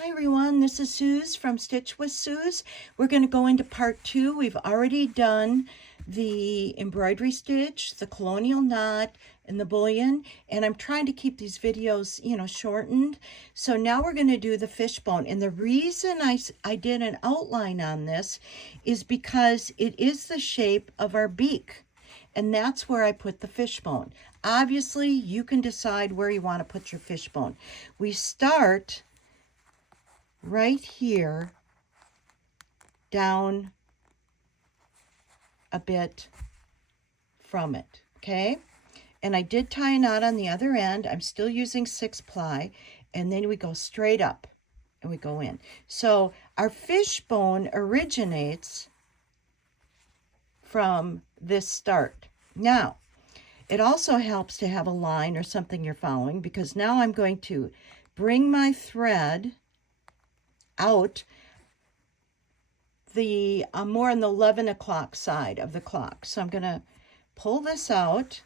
Hi everyone, this is Suze from Stitch with Suze. We're going to go into part 2. We've already done the embroidery stitch, the colonial knot, and the bullion, and I'm trying to keep these videos, shortened. So now we're going to do the fishbone, and the reason I did an outline on this is because it is the shape of our beak, and that's where I put the fishbone. Obviously, you can decide where you want to put your fishbone. We start right here down a bit from it, okay? And I did tie a knot on the other end. I'm still using 6-ply, and then we go straight up and we go in. So our fishbone originates from this start. Now, it also helps to have a line or something you're following, because now I'm going to bring my thread out the more on the 11 o'clock side of the clock. So I'm going to pull this out,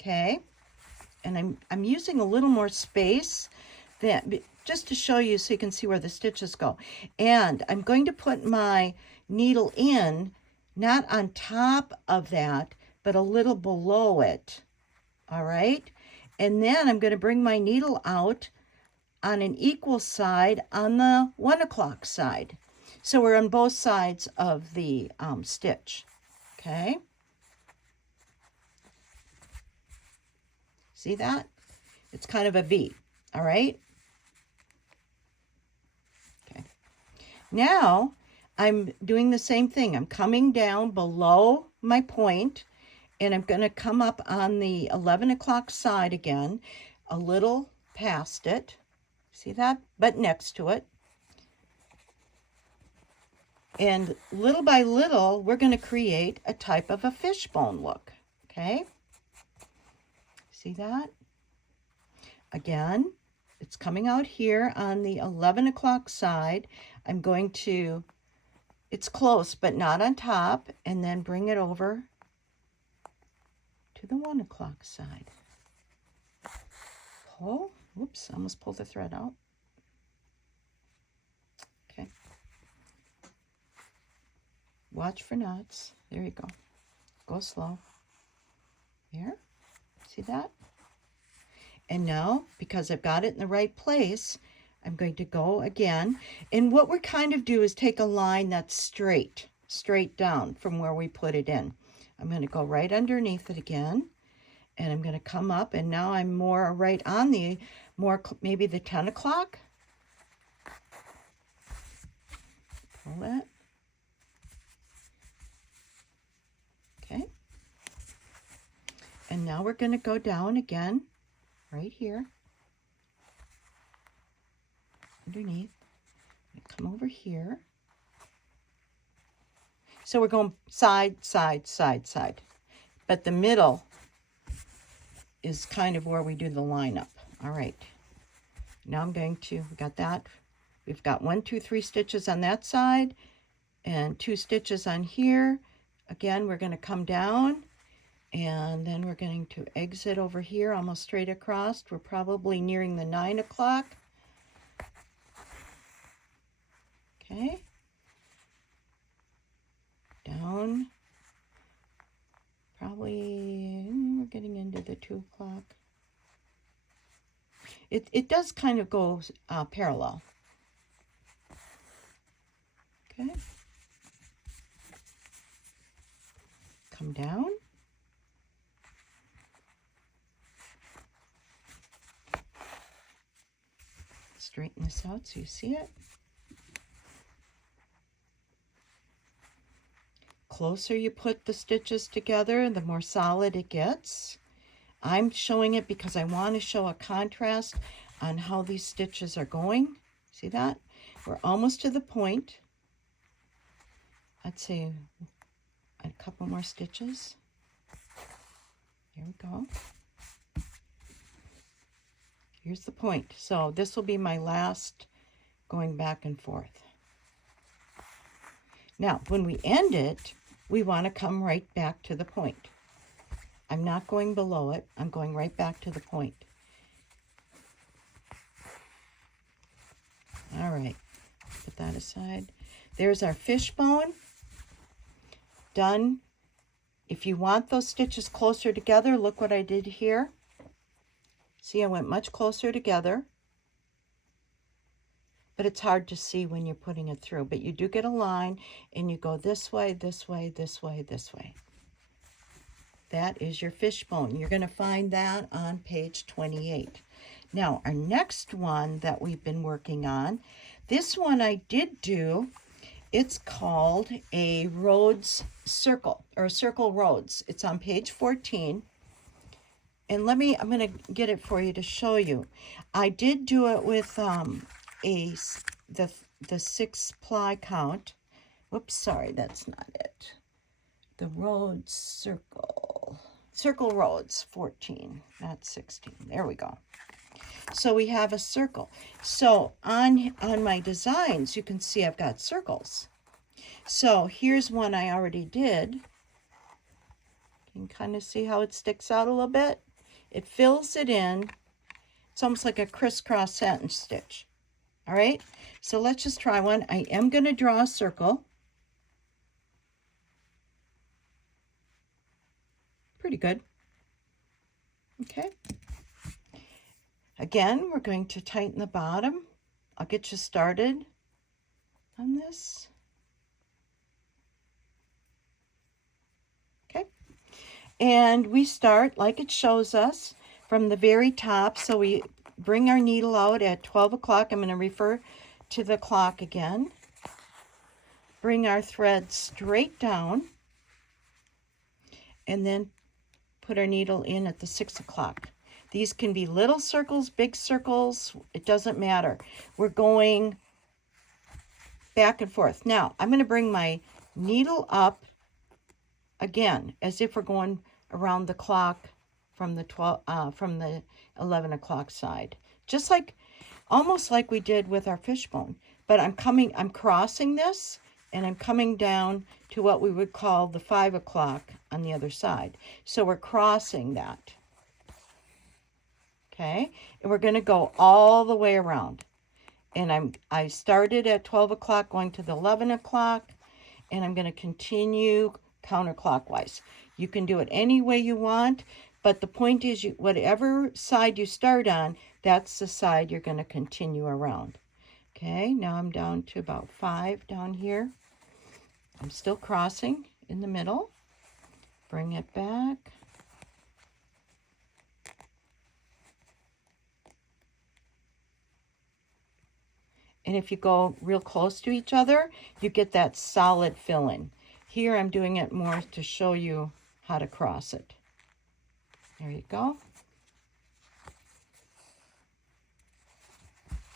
okay, and I'm using a little more space than, just to show you so you can see where the stitches go. And I'm going to put my needle in, not on top of that, but a little below it, all right? And then I'm going to bring my needle out on an equal side on the 1 o'clock side. So we're on both sides of the stitch, okay? See that? It's kind of a V, all right? Okay. Now I'm doing the same thing. I'm coming down below my point, and I'm going to come up on the 11 o'clock side again, a little past it. See that? But next to it. And little by little, we're going to create a type of a fishbone look. Okay? See that? Again, it's coming out here on the 11 o'clock side. I'm going to, it's close, but not on top, and then bring it over to the 1 o'clock side. Pull. Whoops, I almost pulled the thread out. Okay. Watch for knots. There you go. Go slow. There. See that? And now, because I've got it in the right place, I'm going to go again. And what we kind of do is take a line that's straight down from where we put it in. I'm going to go right underneath it again. And I'm going to come up, and now I'm more right on the, maybe the 10 o'clock. Pull it. Okay. And now we're going to go down again, right here, underneath. Come over here. So we're going side, side, side, side. But the middle is kind of where we do the line up. All right. Now I'm going to, we got that. We've got 1, 2, 3 stitches on that side and 2 stitches on here. Again, we're going to come down, and then we're going to exit over here almost straight across. We're probably nearing the 9 o'clock. Okay. Down. Probably, we're getting into the 2 o'clock. It does kind of go parallel. Okay. Come down. Straighten this out so you see it. Closer you put the stitches together, the more solid it gets. I'm showing it because I want to show a contrast on how these stitches are going. See that? We're almost to the point. I'd say a couple more stitches. Here we go. Here's the point. So this will be my last going back and forth. Now, when we end it, we want to come right back to the point. I'm not going below it. I'm going right back to the point. put that aside. There's our fishbone done. If you want those stitches closer together, look what I did here. See, I went much closer together, but it's hard to see when you're putting it through. But you do get a line, and you go this way, this way, this way, this way. That is your fishbone. You're going to find that on page 28. Now, our next one that we've been working on, this one I did do, it's called a Rhodes Circle, or Circle Rhodes. It's on page 14. And I'm going to get it for you to show you. I did do it with the 6-ply count. Whoops, sorry, that's not it. The Rhodes Circle Rhodes 14, not 16. There we go. So we have a circle. So on my designs, you can see I've got circles. So here's one I already did. You can kind of see how it sticks out a little bit. It fills it in. It's almost like a crisscross satin stitch. All right, so let's just try one. I am going to draw a circle. Pretty good. Okay. Again, we're going to tighten the bottom. I'll get you started on this. Okay. And we start like it shows us from the very top. So we bring our needle out at 12 o'clock. I'm going to refer to the clock again. Bring our thread straight down. And then put our needle in at the 6 o'clock. These can be little circles, big circles. It doesn't matter. We're going back and forth. Now, I'm going to bring my needle up again, as if we're going around the clock from the 11 o'clock side. Just like, almost like we did with our fishbone. But I'm crossing this, and I'm coming down to what we would call the 5 o'clock on the other side. So we're crossing that. Okay, and we're going to go all the way around. And I started at 12 o'clock going to the 11 o'clock, and I'm going to continue counterclockwise. You can do it any way you want, but the point is, whatever side you start on, that's the side you're going to continue around. Okay, now I'm down to about 5 down here. I'm still crossing in the middle. Bring it back. And if you go real close to each other, you get that solid fill-in. Here I'm doing it more to show you how to cross it. There you go.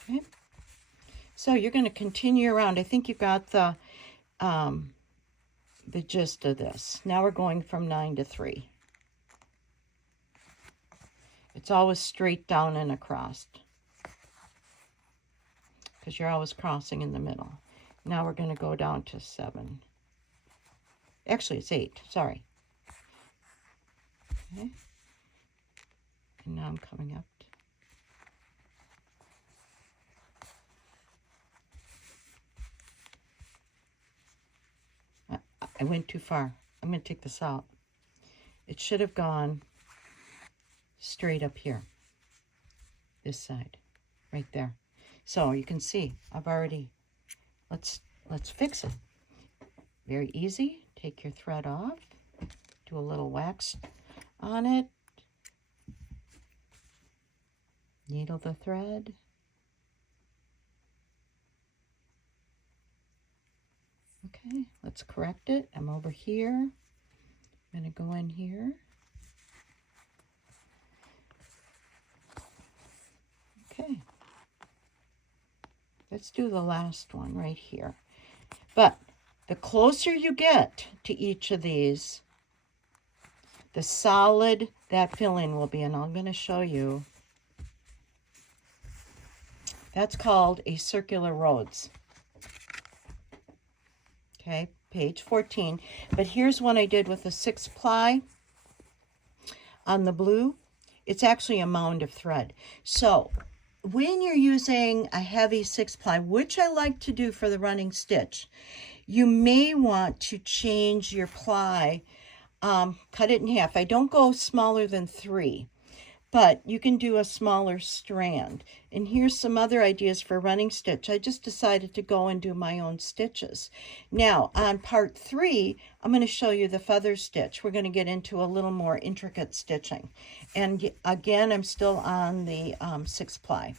Okay. So you're going to continue around. I think you got the gist of this. Now we're going from 9 to 3. It's always straight down and across, because you're always crossing in the middle. Now we're going to go down to 7. Actually, it's 8. Sorry. Okay. And now I'm coming up. I went too far. I'm going to take this out. It should have gone straight up here. This side. Right there. So you can see I've already, let's fix it. Very easy. Take your thread off. Do a little wax on it. Needle the thread. Okay, let's correct it. I'm over here. I'm going to go in here. Okay. Let's do the last one right here. But the closer you get to each of these, the solid that fill-in will be. And I'm going to show you. That's called a circular Rhodes. Okay, page 14. But here's one I did with a 6-ply on the blue. It's actually a mound of thread. So when you're using a heavy 6-ply, which I like to do for the running stitch, you may want to change your ply, cut it in half. I don't go smaller than 3, but you can do a smaller strand. And here's some other ideas for running stitch. I just decided to go and do my own stitches. Now on part 3, I'm going to show you the feather stitch. We're going to get into a little more intricate stitching. And again, I'm still on the 6-ply.